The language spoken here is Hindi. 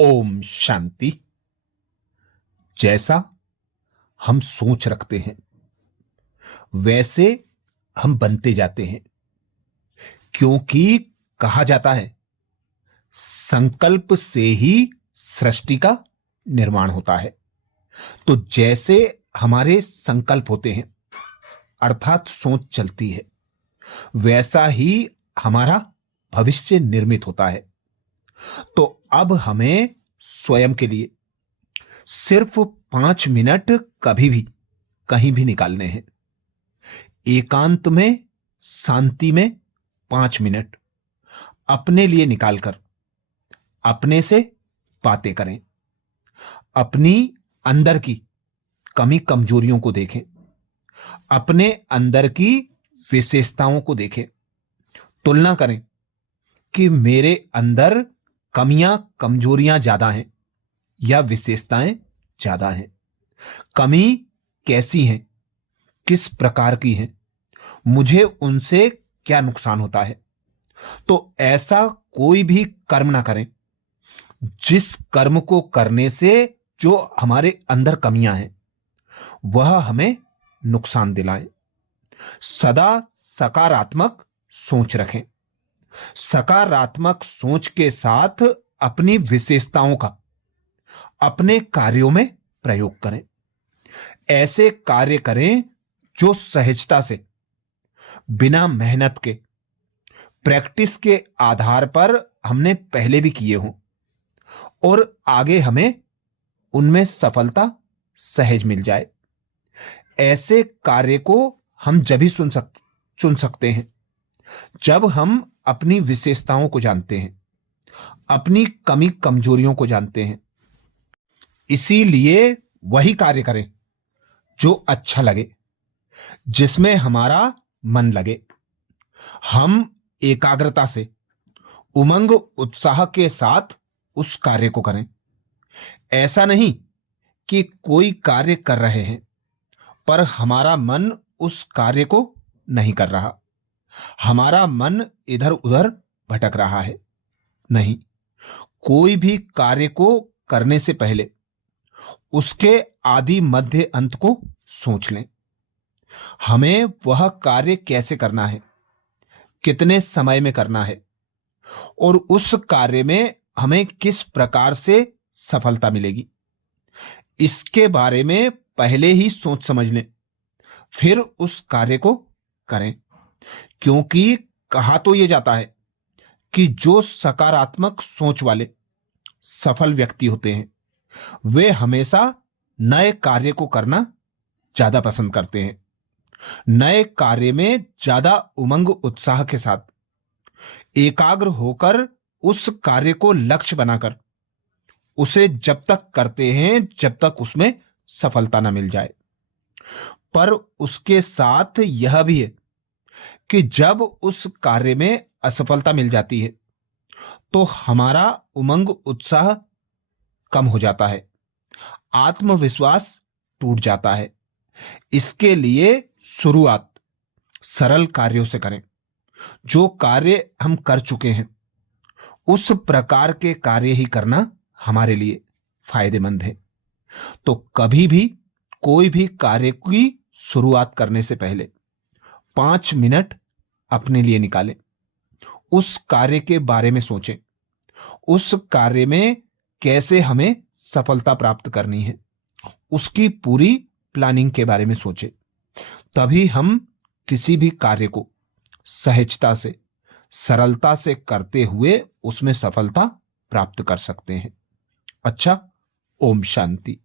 ओम शांति। जैसा हम सोच रखते हैं वैसे हम बनते जाते हैं, क्योंकि कहा जाता है संकल्प से ही सृष्टि का निर्माण होता है। तो जैसे हमारे संकल्प होते हैं अर्थात सोच चलती है, वैसा ही हमारा भविष्य निर्मित होता है। तो अब हमें स्वयं के लिए सिर्फ 5 मिनट कभी भी कहीं भी निकालने हैं। एकांत में, शांति में 5 मिनट अपने लिए निकालकर अपने से बातें करें। अपनी अंदर की कमी कमजोरियों को देखें, अपने अंदर की विशेषताओं को देखें, तुलना करें कि मेरे अंदर कमियां कमजोरियां ज्यादा हैं या विशेषताएं ज्यादा हैं। कमी कैसी हैं, किस प्रकार की हैं, मुझे उनसे क्या नुकसान होता है। तो ऐसा कोई भी कर्म ना करें जिस कर्म को करने से जो हमारे अंदर कमियां हैं वह हमें नुकसान दिलाएं। सदा सकारात्मक सोच रखें। सकारात्मक सोच के साथ अपनी विशेषताओं का अपने कार्यों में प्रयोग करें। ऐसे कार्य करें जो सहजता से, बिना मेहनत के, प्रैक्टिस के आधार पर हमने पहले भी किए हों और आगे हमें उनमें सफलता सहज मिल जाए। ऐसे कार्य को हम जब ही चुन सकते हैं जब हम अपनी विशेषताओं को जानते हैं, अपनी कमी कमजोरियों को जानते हैं। इसीलिए वही कार्य करें जो अच्छा लगे, जिसमें हमारा मन लगे। हम एकाग्रता से, उमंग उत्साह के साथ उस कार्य को करें। ऐसा नहीं कि कोई कार्य कर रहे हैं पर हमारा मन उस कार्य को नहीं कर रहा, हमारा मन इधर उधर भटक रहा है। नहीं, कोई भी कार्य को करने से पहले उसके आदि मध्य अंत को सोच लें। हमें वह कार्य कैसे करना है, कितने समय में करना है और उस कार्य में हमें किस प्रकार से सफलता मिलेगी, इसके बारे में पहले ही सोच समझ लें, फिर उस कार्य को करें। क्योंकि कहा तो यह जाता है कि जो सकारात्मक सोच वाले सफल व्यक्ति होते हैं वे हमेशा नए कार्य को करना ज्यादा पसंद करते हैं। नए कार्य में ज्यादा उमंग उत्साह के साथ एकाग्र होकर उस कार्य को लक्ष्य बनाकर उसे जब तक करते हैं जब तक उसमें सफलता न मिल जाए। पर उसके साथ यह भी है कि जब उस कार्य में असफलता मिल जाती है तो हमारा उमंग उत्साह कम हो जाता है, आत्मविश्वास टूट जाता है। इसके लिए शुरुआत सरल कार्यों से करें। जो कार्य हम कर चुके हैं उस प्रकार के कार्य ही करना हमारे लिए फायदेमंद है। तो कभी भी कोई भी कार्य की शुरुआत करने से पहले 5 मिनट अपने लिए निकालें। उस कार्य के बारे में सोचें, उस कार्य में कैसे हमें सफलता प्राप्त करनी है, उसकी पूरी प्लानिंग के बारे में सोचें। तभी हम किसी भी कार्य को सहजता से, सरलता से करते हुए उसमें सफलता प्राप्त कर सकते हैं। अच्छा, ओम शांति।